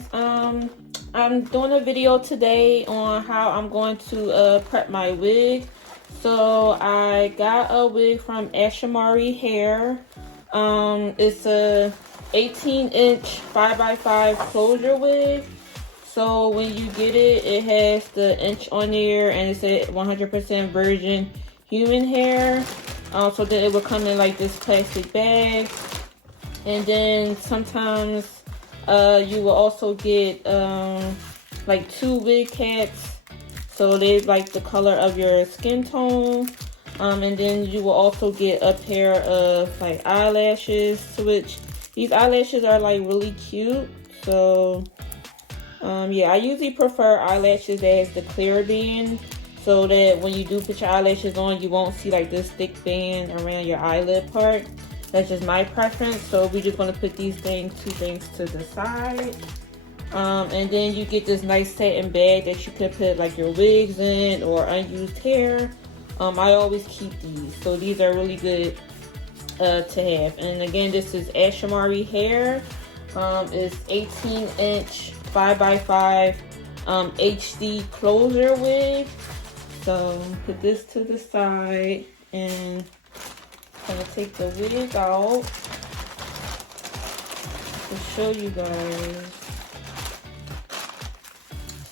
guys, I'm doing a video today on how I'm going to prep my wig. So I got a wig from Ashimary Hair. It's a 18-inch 5x5 closure wig. So when you get it, it has the inch on there and it's a 100% virgin human hair. So then it will come in like this plastic bag. And then sometimes you will also get like 2 wig caps, so they like the color of your skin tone. And then you will also get a pair of like eyelashes, which these eyelashes are like really cute. So yeah, I usually prefer eyelashes that has the clear band, so that when you do put your eyelashes on, you won't see like this thick band around your eyelid part. That's just my preference. So we're just going to put these two things to the side. And then you get this nice satin bag that you can put like your wigs in or unused hair. I always keep these. So these are really good to have. And again, this is Ashimary Hair. It's 18-inch 5x5 HD closure wig. So put this to the side and I'm gonna take the wig out to show you guys.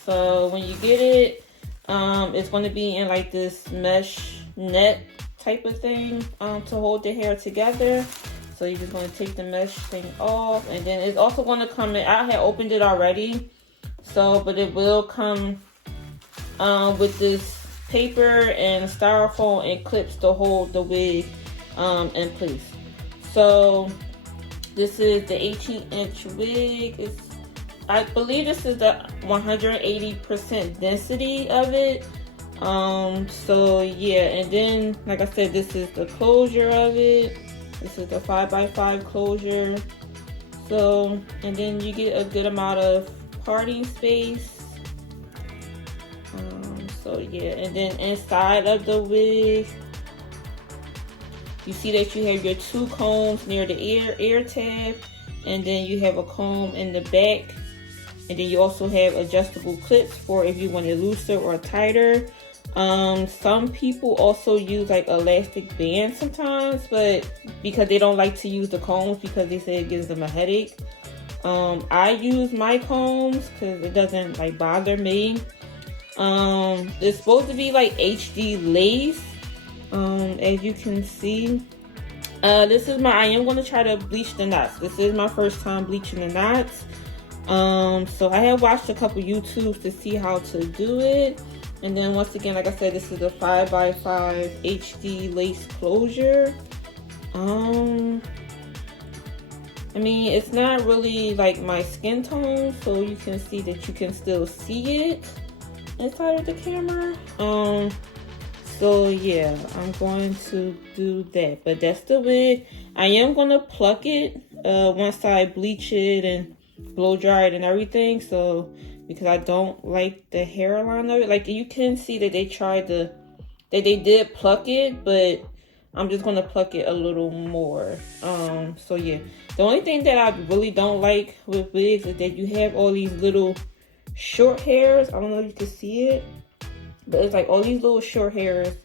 So when you get it, it's going to be in like this mesh net type of thing to hold the hair together. So you're just going to take the mesh thing off, and then it's also going to come in. I had opened it already, so but it will come with this paper and styrofoam and clips to hold the wig in place. So this is the 18-inch wig. I believe this is the 180% density of it. So yeah, and then like I said, this is the closure of it. This is the 5x5 closure. So, and then you get a good amount of parting space. So yeah, and then inside of the wig, you see that you have your 2 combs near the ear tab, and then you have a comb in the back, and then you also have adjustable clips for if you want it looser or tighter. Some people also use like elastic bands sometimes, but because they don't like to use the combs because they say it gives them a headache. I use my combs because it doesn't like bother me. It's supposed to be like HD lace. As you can see, this is I am going to try to bleach the knots. This is my first time bleaching the knots. So I have watched a couple YouTubes to see how to do it. And then once again, like I said, this is the 5x5 HD lace closure. I mean, it's not really like my skin tone, so you can see that you can still see it inside of the camera. So yeah, I'm going to do that, but that's the wig. I am going to pluck it once I bleach it and blow dry it and everything. So because I don't like the hairline of it, like you can see that they did pluck it, but I'm just going to pluck it a little more. So yeah, the only thing that I really don't like with wigs is that you have all these little short hairs. I don't know if you can see it, but it's like all these little short hairs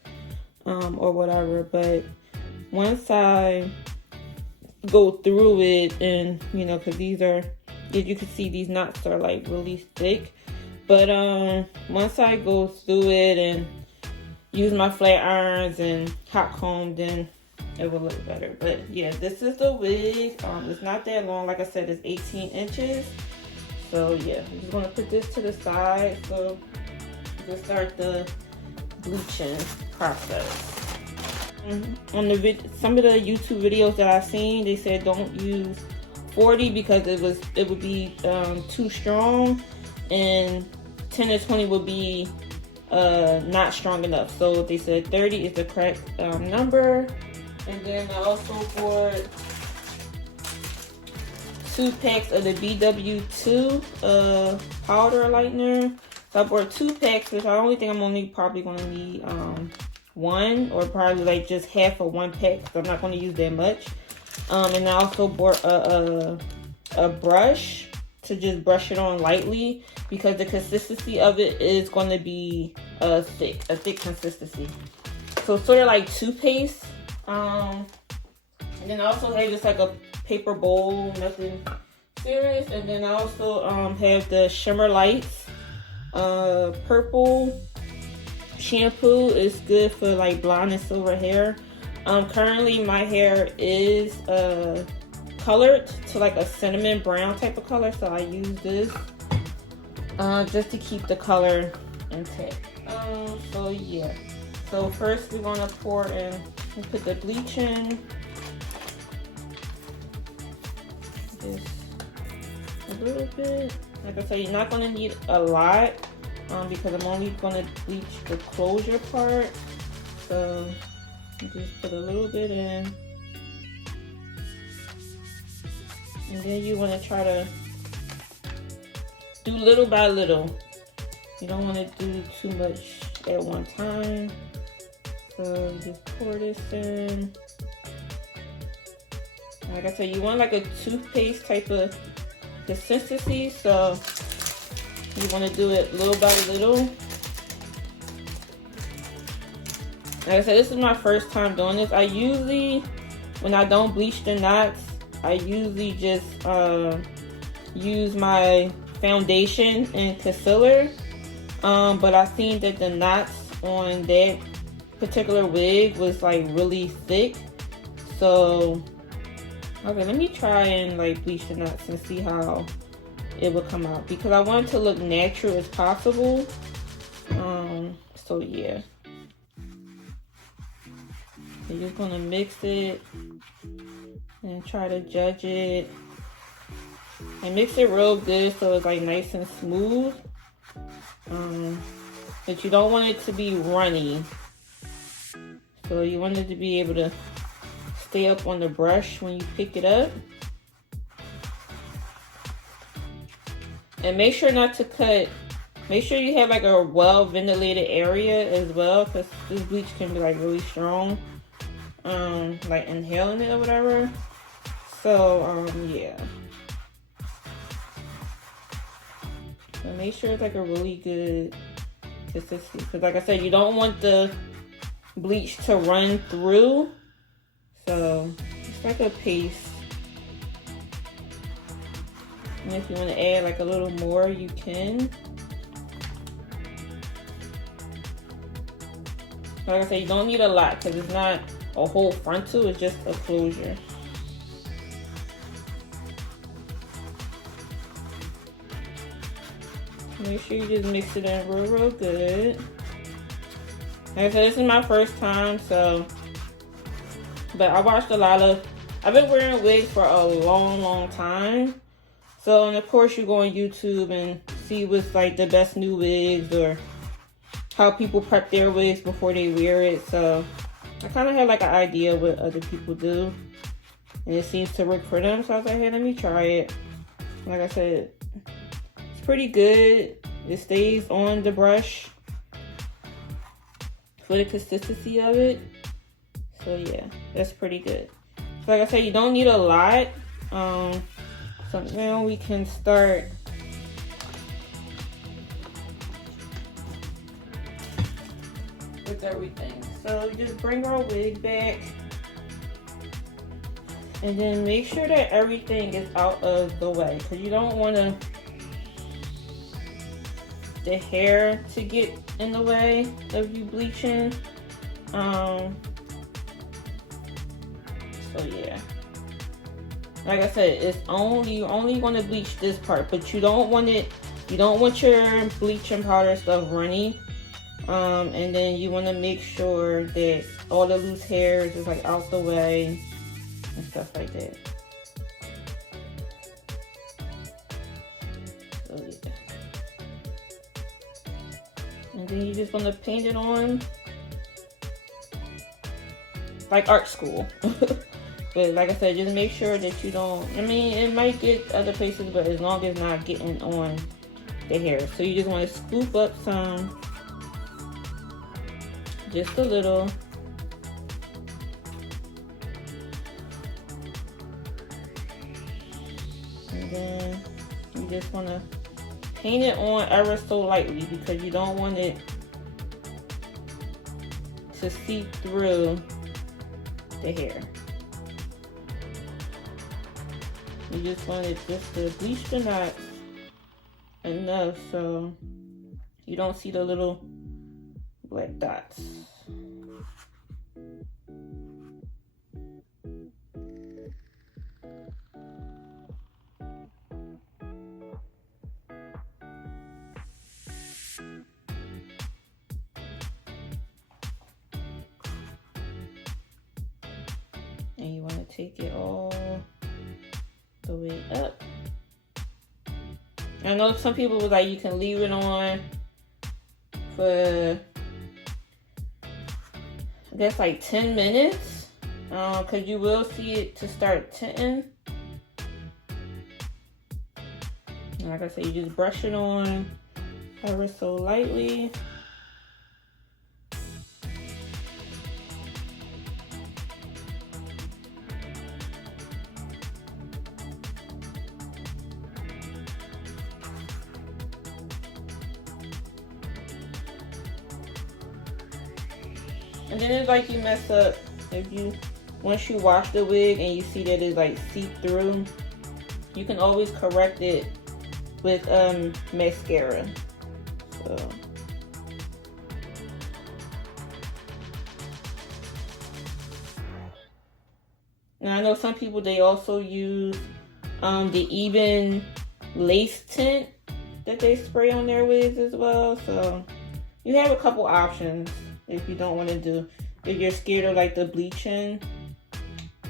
or whatever. But once I go through it, and you know, because these are, as you can see, these knots are like really thick. But once I go through it and use my flat irons and hot comb, then it will look better. But yeah, this is the wig. It's not that long. Like I said, it's 18 inches. So yeah, I'm just gonna put this to the side so we can start the bleaching process. On the some of the YouTube videos that I've seen, they said don't use 40 because it would be too strong, and 10 or 20 would be not strong enough. So they said 30 is the correct number. And then I also bought 2 packs of the BW2 powder lightener. So I bought 2 packs, which I only think I'm probably gonna need 1, or probably like just half of 1 pack, so I'm not gonna use that much. And I also bought a brush to just brush it on lightly because the consistency of it is going to be a thick consistency. So sort of like toothpaste. And then I also have just like a paper bowl, nothing serious. And then I also have the Shimmer Lights purple shampoo. Is good for like blonde and silver hair. Currently my hair is colored to like a cinnamon brown type of color, so I use this just to keep the color intact. So yeah, so first we're gonna pour in, we put the bleach in, just a little bit. Like I said, you're not gonna need a lot because I'm only gonna bleach the closure part, so just put a little bit in. And then you want to try to do little by little. You don't want to do too much at one time. So just pour this in. Like I said, you want like a toothpaste type of consistency. So you want to do it little by little. Like I said, this is my first time doing this. I usually, when I don't bleach the knots, I usually just use my foundation and concealer. But I seen that the knots on that particular wig was like really thick. So, okay, let me try and like bleach the knots and see how it would come out. Because I want it to look natural as possible. So yeah. You're just gonna mix it and try to judge it and mix it real good so it's like nice and smooth. But you don't want it to be runny, so you want it to be able to stay up on the brush when you pick it up. And make sure not to cut, make sure you have like a well ventilated area as well, because this bleach can be like really strong, like inhaling it or whatever. So yeah, so make sure it's like a really good consistency, because like I said, you don't want the bleach to run through. So it's like a paste, and if you want to add like a little more, you can. Like I said, you don't need a lot because it's not a whole frontal, it's just a closure. Make sure you just mix it in real good. Like I said, this is my first time, so, but I watched a lot of, I've been wearing wigs for a long time. So, and of course you go on YouTube and see what's like the best new wigs or how people prep their wigs before they wear it. So I kind of had like an idea what other people do, and it seems to work for them. So I was like, hey, let me try it. Like I said, it's pretty good. It stays on the brush for the consistency of it. So yeah, that's pretty good. So like I said, you don't need a lot. So now we can start with everything. So just bring our wig back, and then make sure that everything is out of the way, because you don't want the hair to get in the way of you bleaching. So yeah, like I said, it's you're only going to bleach this part, but you don't want your bleaching powder stuff runny. And then you want to make sure that all the loose hairs is like out the way and stuff like that. So yeah. And then you just want to paint it on like art school. But like I said, just make sure that you don't, I mean, it might get other places, but as long as it's not getting on the hair. So you just want to scoop up some, just a little. And then You just want to paint it on ever so lightly because you don't want it to seep through the hair. You just want it just to bleach the knots enough so you don't see the little black dots. And you want to take it all the way up. I know some people was like you can leave it on for I guess like 10 minutes because you will see it to start tinting. And like I said, you just brush it on ever so lightly. And then it's like you mess up if you, once you wash the wig and you see that it's like seep through, you can always correct it with mascara. So. Now I know some people, they also use the even lace tint that they spray on their wigs as well. So you have a couple options if you don't want to do, if you're scared of like the bleaching.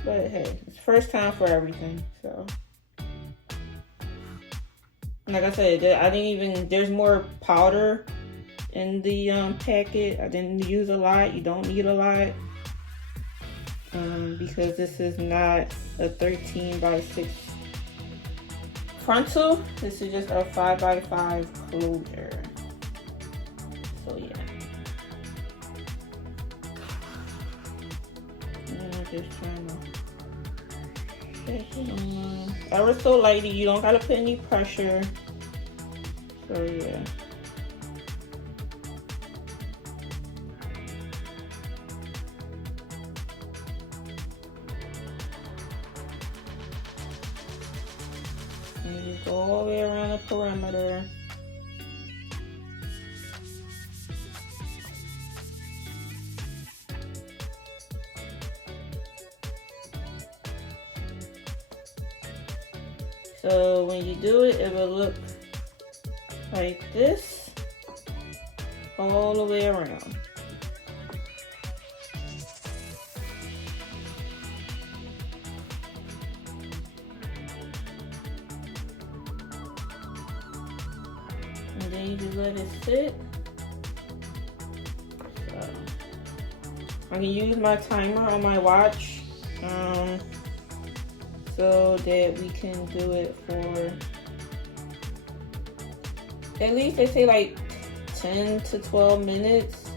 But hey, it's first time for everything. So like I said, I didn't even, there's more powder in the packet. I didn't use a lot. You don't need a lot because this is not a 13x6 frontal. This is just a 5x5 closure. So yeah. And I'm just trying to set it on. Ever so lightly. You don't gotta put any pressure. So yeah. And you go all the way around the perimeter. So when you do it, it will look like this all the way around. And then you just let it sit. So I can use my timer on my watch so that we can do it for at least, they say like 10 to 12 minutes.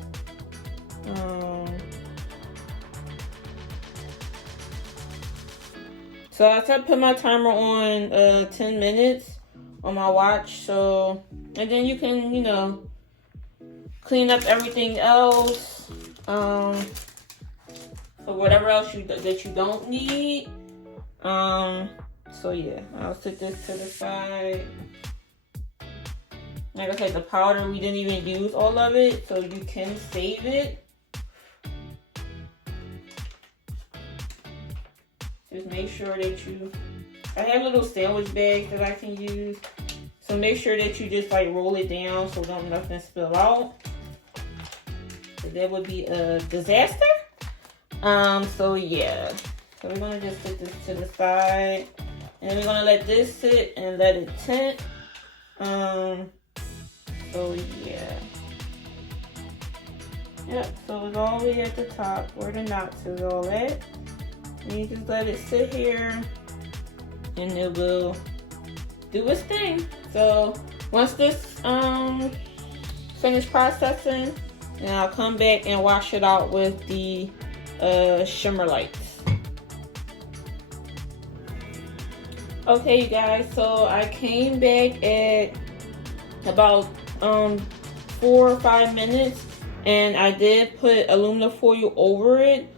So I said put my timer on 10 minutes on my watch. So, and then you can, you know, clean up everything else. For whatever else that you don't need. So yeah, I'll set this to the side. Like I said, the powder, we didn't even use all of it, so you can save it. Just make sure that you, I have little sandwich bags that I can use. So make sure that you just like roll it down so don't nothing spill out. So that would be a disaster. So yeah. So we're gonna just put this to the side. And then we're gonna let this sit and let it tint. So yeah. Yep, so it's all the way at the top where the knots is all at. And you just let it sit here and it will do its thing. So once this finished processing, then I'll come back and wash it out with the shimmer lights. Okay, you guys, so I came back at about 4 or 5 minutes, and I did put aluminum foil over it.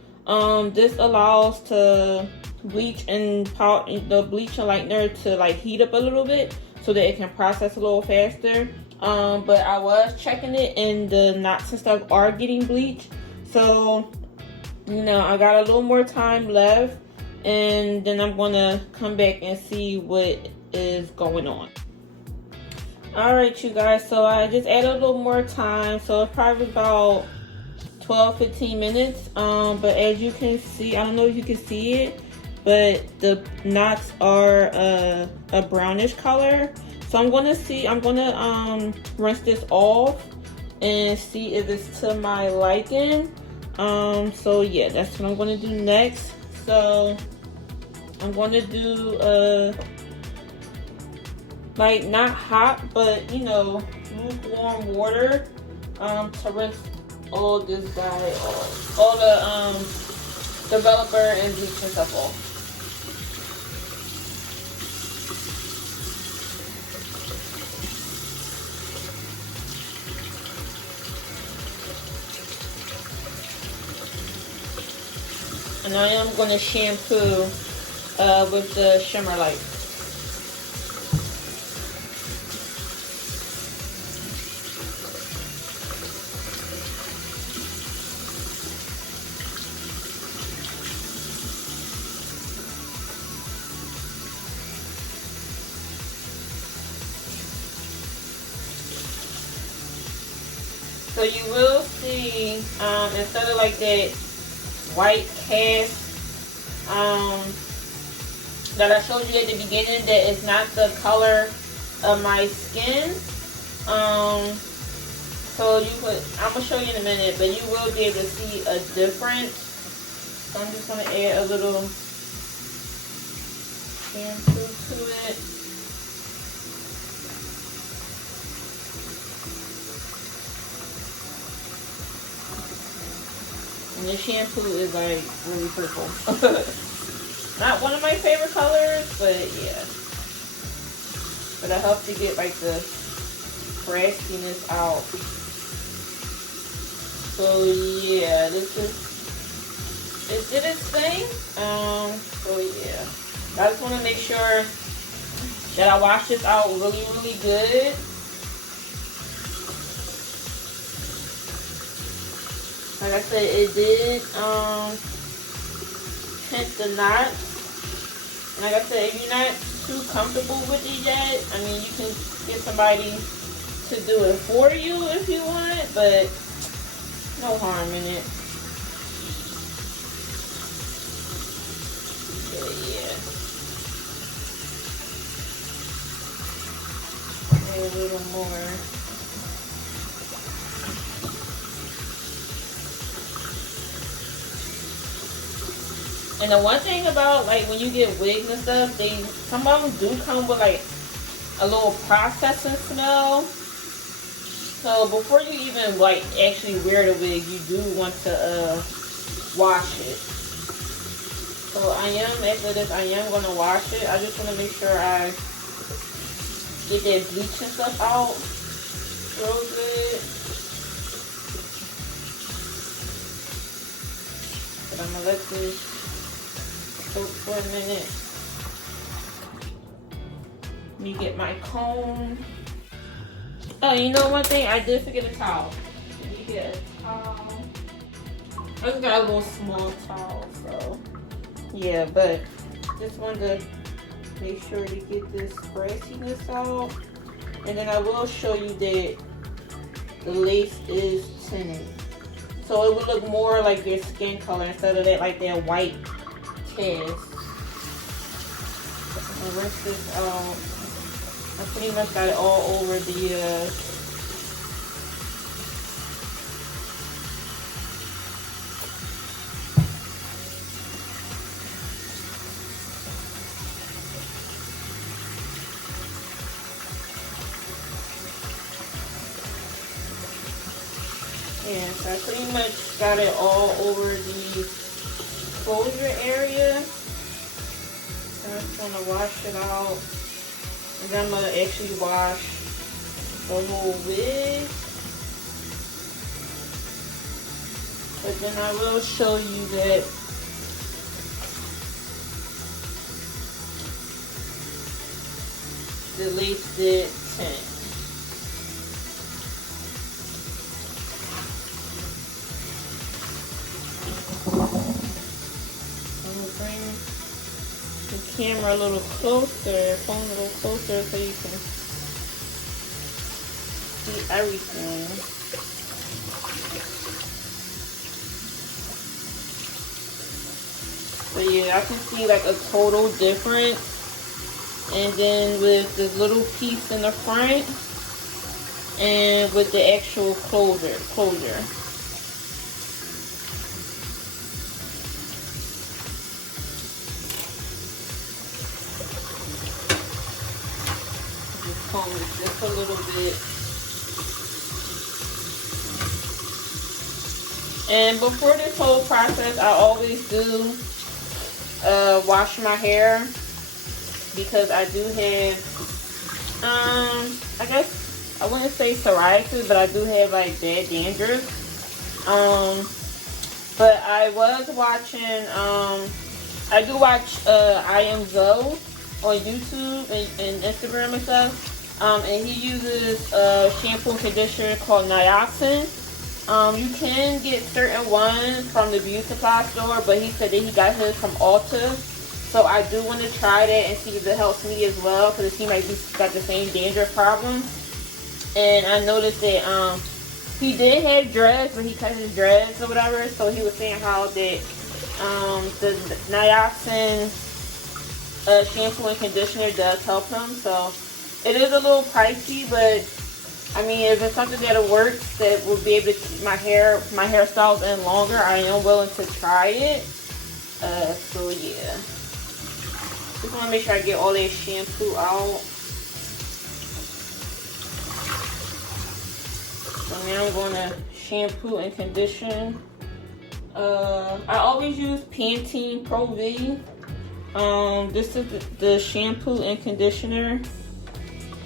This allows to bleach and the bleach and lightener to like heat up a little bit so that it can process a little faster. But I was checking it, and the knots and stuff are getting bleached, so you know I got a little more time left, and then I'm gonna come back and see what is going on. Alright, you guys, so I just added a little more time, so it's probably about 12-15 minutes. But as you can see, I don't know if you can see it, but the knots are a brownish color. So I'm gonna rinse this off and see if it's to my liking. So yeah, that's what I'm gonna do next. So I'm gonna do like not hot, but you know, lukewarm water to rinse all this guy off, all the developer and bleach and stuff off. And I am going to shampoo with the shimmer light. So you will see, instead of like that white cast that I showed you at the beginning, that is not the color of my skin. So you could, I'm gonna show you in a minute, but you will be able to see a difference. So I'm just gonna add a little shampoo to it. And this shampoo is like really purple. Not one of my favorite colors, but yeah. But it helps to get like the crastiness out. So yeah, it did its thing. So yeah. I just want to make sure that I wash this out really, really good. Like I said, it did tint the knots. And like I said, if you're not too comfortable with it yet, I mean, you can get somebody to do it for you if you want, but no harm in it. But yeah. Maybe a little more. And the one thing about like when you get wigs and stuff, some of them do come with like a little processing smell. So before you even like actually wear the wig, you do want to wash it. So after this, I am gonna wash it. I just want to make sure I get that bleach and stuff out real good. But I'm gonna let this soak for a minute. Let me get my comb. Oh, you know one thing? I did forget a towel. Let me get a towel. I just got a little small towel, so yeah, but just wanted to make sure to get this crassiness out. And then I will show you that the lace is tinted. So it would look more like your skin color instead of that like that white cast. I'm gonna rinse this out. I pretty much got it all over the yeah, so I pretty much got it all over the exposure area. So I'm just gonna wash it out. And then I'm gonna actually wash the whole wig. But then I will show you that the lace did tint. I'm gonna bring the camera a little closer, phone a little closer so you can see everything. So yeah, I can see like a total difference. And then with this little piece in the front and with the actual closure. Just comb it just a little bit. And before this whole process, I always do wash my hair because I do have, I guess I wouldn't say psoriasis, but I do have like bad dandruff. But I was watching, I do watch I Am Zoe on YouTube and Instagram and stuff. And he uses a shampoo and conditioner called Nioxin. You can get certain ones from the beauty supply store, but he said that he got his from Ulta. So I do want to try that and see if it helps me as well, because it seems like he's got the same dandruff problem. And I noticed that he did have dreads, but he cut his dreads or whatever. So he was saying how that the Nioxin shampoo and conditioner does help him. So it is a little pricey, but I mean, if it's something that works that will be able to keep my hairstyles in longer, I am willing to try it. So yeah. Just want to make sure I get all that shampoo out. So now I'm going to shampoo and condition. I always use Pantene Pro V. This is the shampoo and conditioner.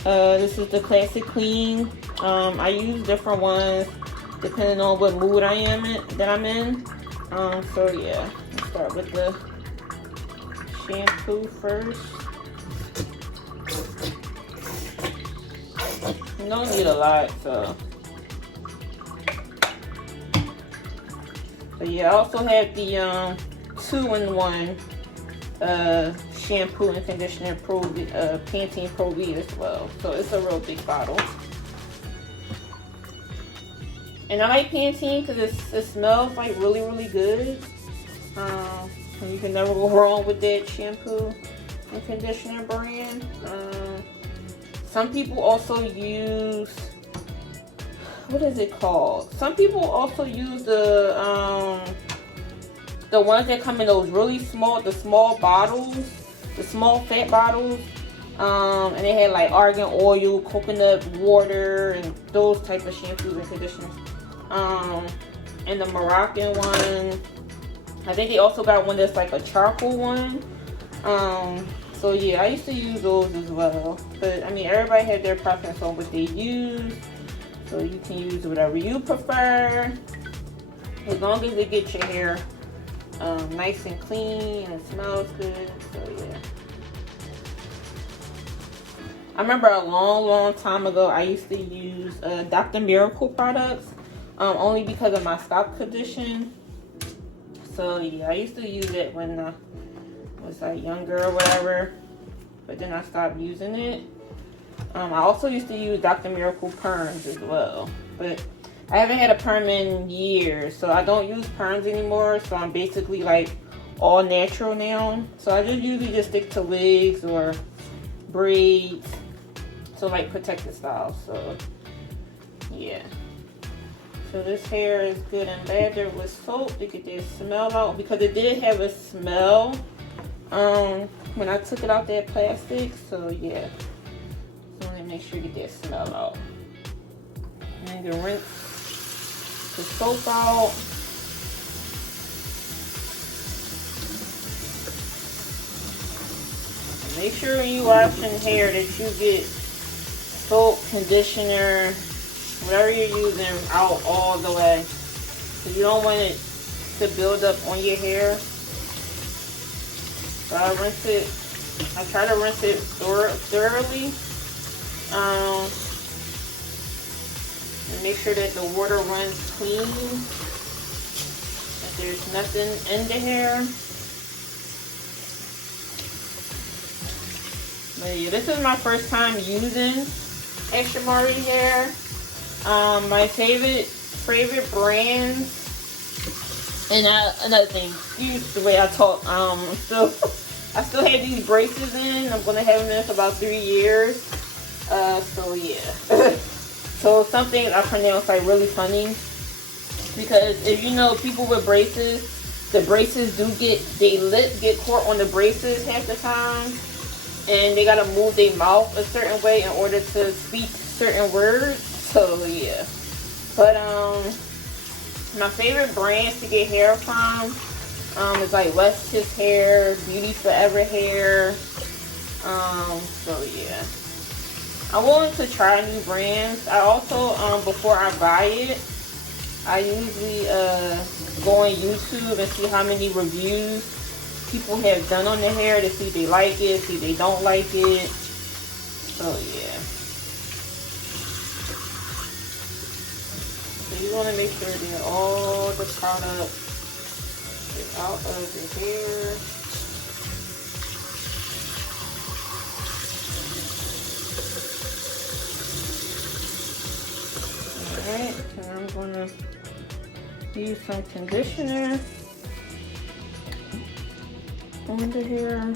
This is the Classic Clean. I use different ones depending on what mood I'm in. So yeah, let's start with the shampoo first. You don't need a lot, so yeah. I also have the 2-in-1 shampoo and conditioner Pantene Pro V as well. So it's a real big bottle. And I like Pantene because it smells like really, really good. And you can never go wrong with that shampoo and conditioner brand. Some people also use, what is it called? Some people also use the ones that come in those really small, the small bottles, the small fat bottles. And they had like argan oil, coconut water, and those type of shampoos and conditioners. And the Moroccan one, I think they also got one that's like a charcoal one. So yeah, I used to use those as well. But I mean, everybody had their preference on what they use. So you can use whatever you prefer, as long as it gets your hair nice and clean and it smells good. So yeah. I remember a long time ago I used to use Dr. Miracle products only because of my scalp condition. So yeah, I used to use it when I was like younger or whatever, but then I stopped using it. I also used to use Dr. Miracle perms as well, but I haven't had a perm in years, so I don't use perms anymore. So I'm basically like all natural now. So I usually just stick to wigs or braids, so like protective styles. So yeah. So this hair is good and lathered with soap to get that smell out, because it did have a smell when I took it out that plastic. So yeah, so let me make sure you get that smell out. And you can rinse the soap out. make sure when you washing hair that you get soap, conditioner, whatever you're using out all the way. So you don't want it to build up on your hair. So I try to rinse it thoroughly. And make sure that the water runs clean. That there's nothing in the hair. But yeah, this is my first time using Ashimary Hair. My favorite brands. And another thing, excuse the way I talk. I still have these braces in. I'm gonna have them in for about 3 years. So yeah. So some things I pronounce like really funny, because if you know people with braces, the braces they lip get caught on the braces half the time, and they gotta move their mouth a certain way in order to speak certain words. So yeah. But my favorite brands to get hair from is like West's Hair, Beauty Forever Hair. So yeah. I'm willing to try new brands. I also, before I buy it, I usually go on YouTube and see how many reviews people have done on the hair to see if they like it, see if they don't like it. So yeah. So you want to make sure that all the product is out of the hair. Alright, and I'm going to use some conditioner on the hair.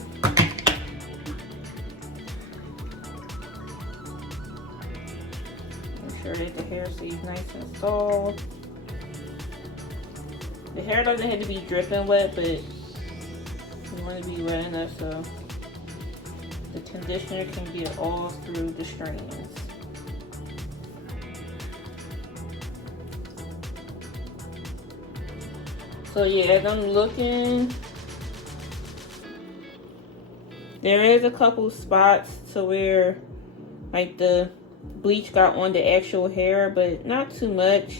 Make sure that the hair stays nice and soft. The hair doesn't have to be dripping wet, but you want to be wet enough so the conditioner can get all through the strands. So yeah, as I'm looking, there is a couple spots to where like the bleach got on the actual hair, but not too much.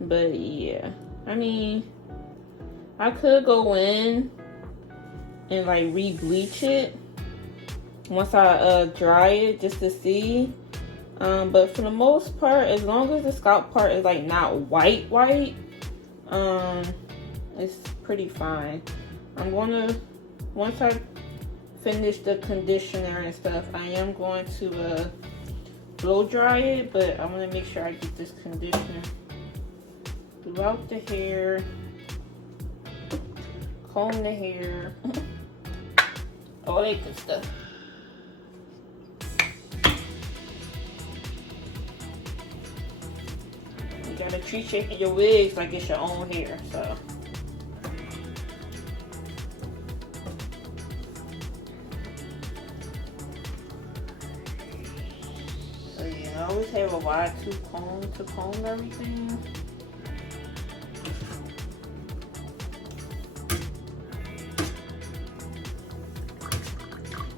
But yeah, I mean, I could go in and like re-bleach it once I dry it just to see. But for the most part, as long as the scalp part is like not white, it's pretty fine. I'm gonna, once I finish the conditioner and stuff, I am going to blow dry it, but I'm gonna make sure I get this conditioner throughout the hair, comb the hair, all that good stuff. You gotta treat your wigs like it's your own hair, so. So yeah, I always have a wide tooth comb to comb everything.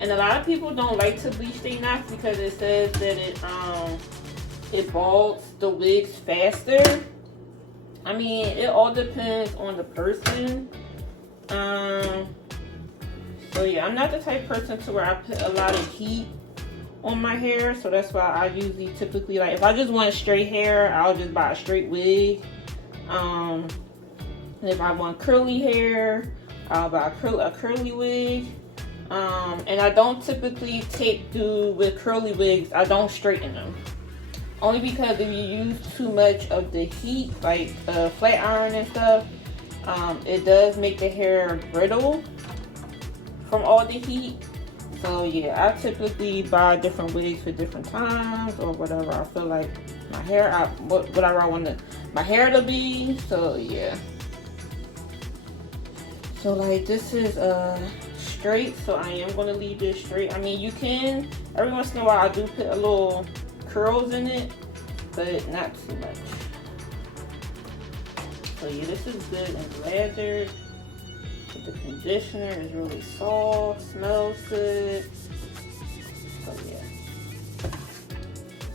And a lot of people don't like to bleach their knots because it says that it balds the wigs faster. I mean, it all depends on the person. So yeah, I'm not the type of person to where I put a lot of heat on my hair, so that's why I usually typically, like, if I just want straight hair, I'll just buy a straight wig. And if I want curly hair, I'll buy a curly wig. And I don't typically with curly wigs, I don't straighten them. Only because if you use too much of the heat, like flat iron and stuff, it does make the hair brittle from all the heat. So yeah, I typically buy different wigs for different times or whatever I feel like my hair, whatever I want my hair to be. So yeah. So like this is straight, so I am going to leave this straight. I mean, you can, every once in a while I do put a little curls in it, but not too much. So yeah, this is good and lathered. The conditioner is really soft, smells good. So yeah.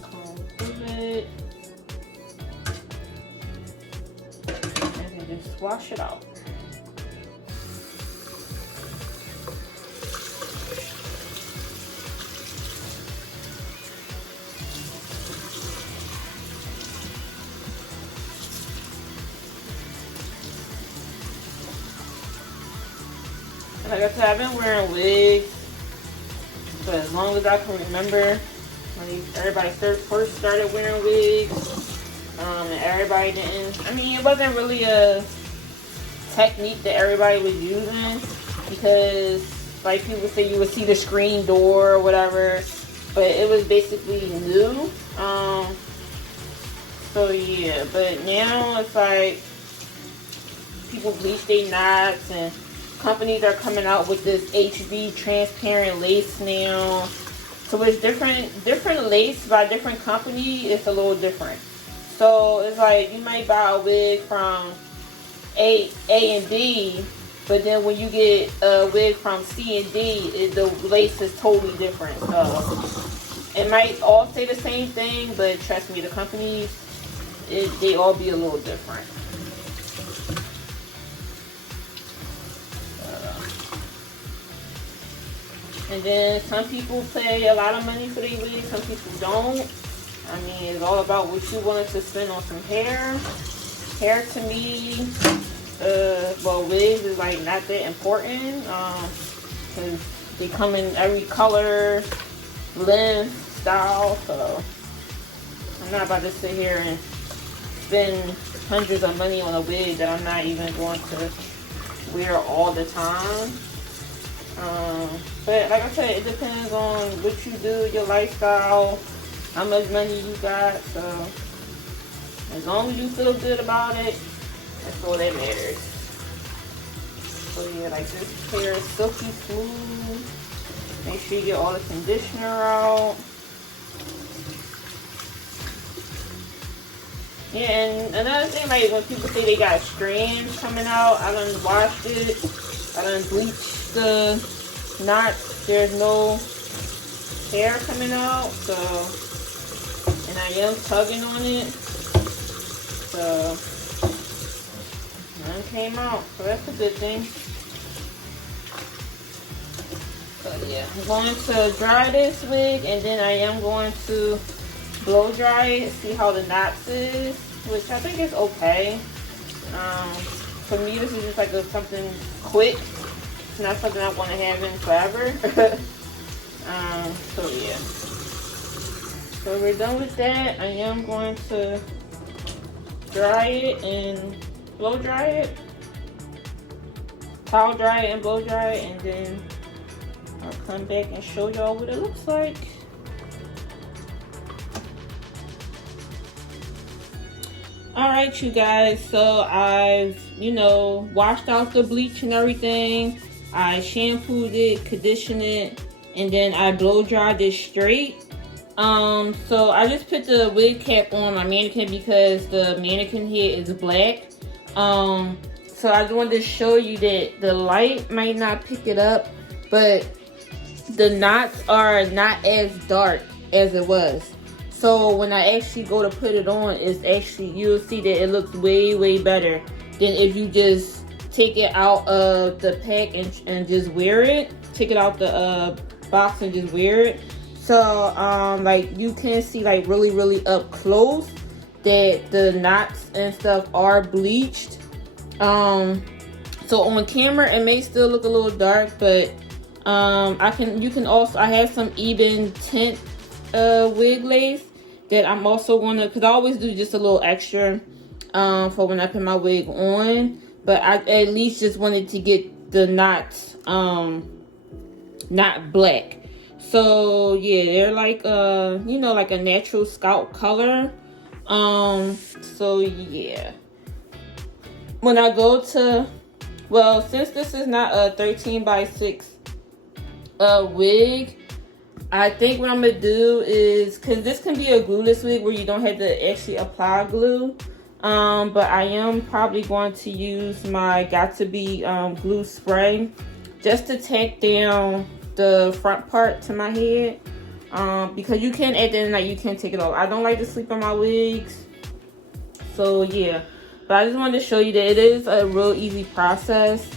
Comb through it. And then just wash it out. Like I said, I've been wearing wigs for as long as I can remember. When everybody first started wearing wigs, and everybody didn't. I mean, it wasn't really a technique that everybody was using because, like people say, you would see the screen door or whatever, but it was basically new. So yeah, but now it's like people bleach their knots and companies are coming out with this HB transparent lace now. So it's different lace by different company. It's a little different. So it's like you might buy a wig from A and B, but then when you get a wig from C and D, the lace is totally different. So it might all say the same thing, but trust me, the companies, they all be a little different. And then some people pay a lot of money for their wigs, some people don't. I mean, it's all about what you wanted to spend on some hair. Hair to me, well, wigs is like not that important, because they come in every color, length, style, so I'm not about to sit here and spend hundreds of money on a wig that I'm not even going to wear all the time. But like I said, it depends on what you do, your lifestyle, how much money you got. So as long as you feel good about it, that's all that matters. So yeah, like this hair is silky smooth. Make sure you get all the conditioner out. Yeah, and another thing, like when people say they got strands coming out, I done washed it. I done bleached the knots. There's no hair coming out, so, and I am tugging on it, so none came out, so that's a good thing. So yeah, I'm going to dry this wig, and then I am going to blow dry it, see how the knots is, which I think is okay. For me, this is just like something quick. It's not something I want to have in forever. So yeah. So we're done with that. I am going to dry it and blow dry it. Towel dry it and blow dry it, and then I'll come back and show y'all what it looks like. Alright, you guys, so I've, washed out the bleach and everything. I shampooed it, conditioned it, and then I blow dried it straight. So I just put the wig cap on my mannequin because the mannequin head is black. So I just wanted to show you that the light might not pick it up, but the knots are not as dark as it was. So when I actually go to put it on, it's actually, you'll see that it looks way, way better than if you just take it out of the pack and just wear it. Take it out the box and just wear it. So like you can see like really, really up close that the knots and stuff are bleached. So on camera it may still look a little dark, but I have some even tint wig lace that I'm also gonna, because I always do just a little extra for when I put my wig on, but I at least just wanted to get the knots not black. So yeah, they're like like a natural scalp color. So yeah, when I go to, well, since this is not a 13x6 wig, I think what I'm gonna do is, because this can be a glueless wig where you don't have to actually apply glue. But I am probably going to use my Got2b glue spray just to tack down the front part to my head. Because you can, at the end of the night, you can take it off. I don't like to sleep on my wigs. So yeah, but I just wanted to show you that it is a real easy process.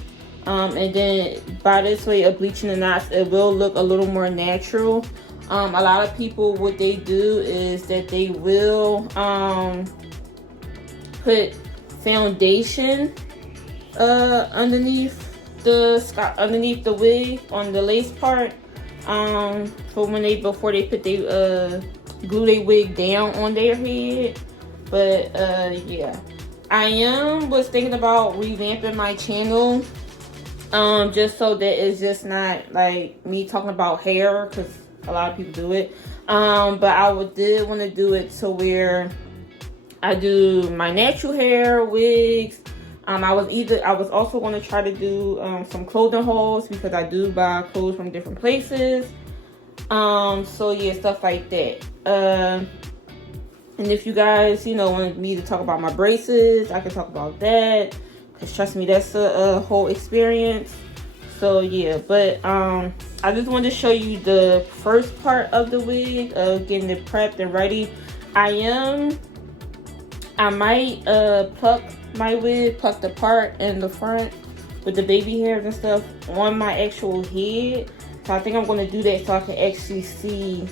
And then by this way of bleaching the knots, it will look a little more natural. A lot of people, what they do is that they will put foundation underneath the wig on the lace part, for when before they put they glue their wig down on their head. But yeah, I was thinking about revamping my channel, just so that it's just not like me talking about hair, because a lot of people do it. But I did want to do it to where I do my natural hair, wigs. I was also going to try to do some clothing hauls, because I do buy clothes from different places. So yeah, stuff like that. And if you guys, want me to talk about my braces, I can talk about that. Because trust me, that's a whole experience. So yeah, but I just wanted to show you the first part of the wig, getting it prepped and ready. I might pluck my wig, pluck the part in the front with the baby hairs and stuff on my actual head. So I think I'm going to do that so I can actually see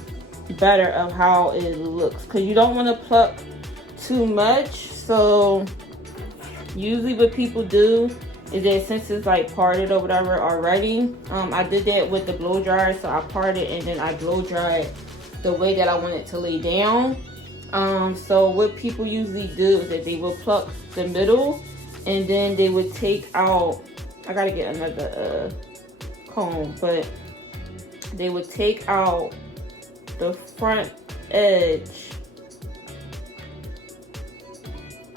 better of how it looks, because you don't want to pluck too much. So usually what people do is that since it's like parted or whatever already, I did that with the blow dryer. So I parted and then I blow dried the way that I want it to lay down. So what people usually do is that they will pluck the middle, and then they would take out, I gotta get another comb, but they would take out the front edge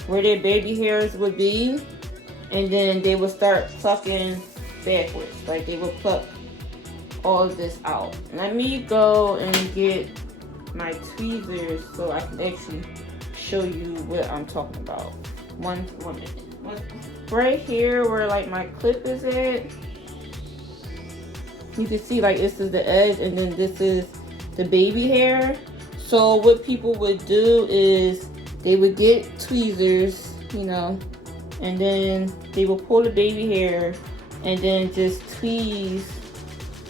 where their baby hairs would be, and then they would start plucking backwards. Like they would pluck all of this out. Let me go and get my tweezers so I can actually show you what I'm talking about. One minute. Right here where like my clip is at, you can see like this is the edge, and then this is the baby hair. So what people would do is they would get tweezers, and then they will pull the baby hair and then just tweeze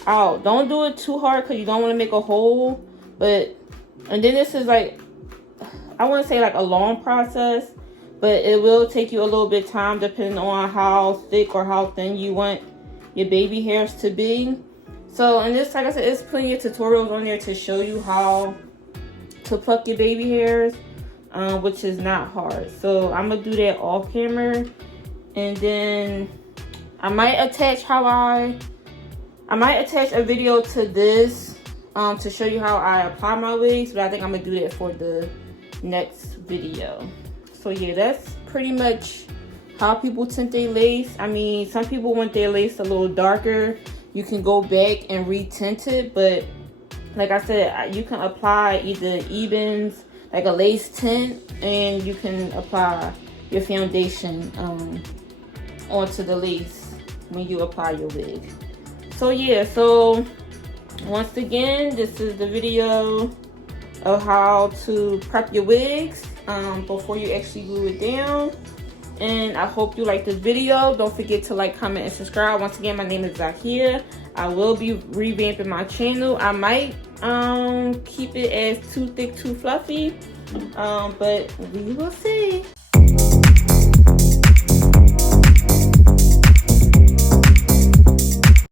out. Don't do it too hard because you don't want to make a hole. And then this is like, I wouldn't say like a long process, but it will take you a little bit of time depending on how thick or how thin you want your baby hairs to be. So, and this, like I said, there's plenty of tutorials on there to show you how to pluck your baby hairs, which is not hard. So I'm gonna do that off camera, and then I might attach a video to this to show you how I apply my wigs, but I think I'm gonna do that for the next video. So yeah, that's pretty much how people tint their lace. I mean, some people want their lace a little darker. You can go back and retint it, but like I said, you can apply either evens, like a lace tint, and you can apply your foundation onto the lace when you apply your wig. So yeah, so once again, this is the video of how to prep your wigs before you actually glue it down. And I hope you like this video. Don't forget to like, comment, and subscribe. Once again, my name is Zakia. I will be revamping my channel. I might keep it as too thick, too fluffy, but we will see.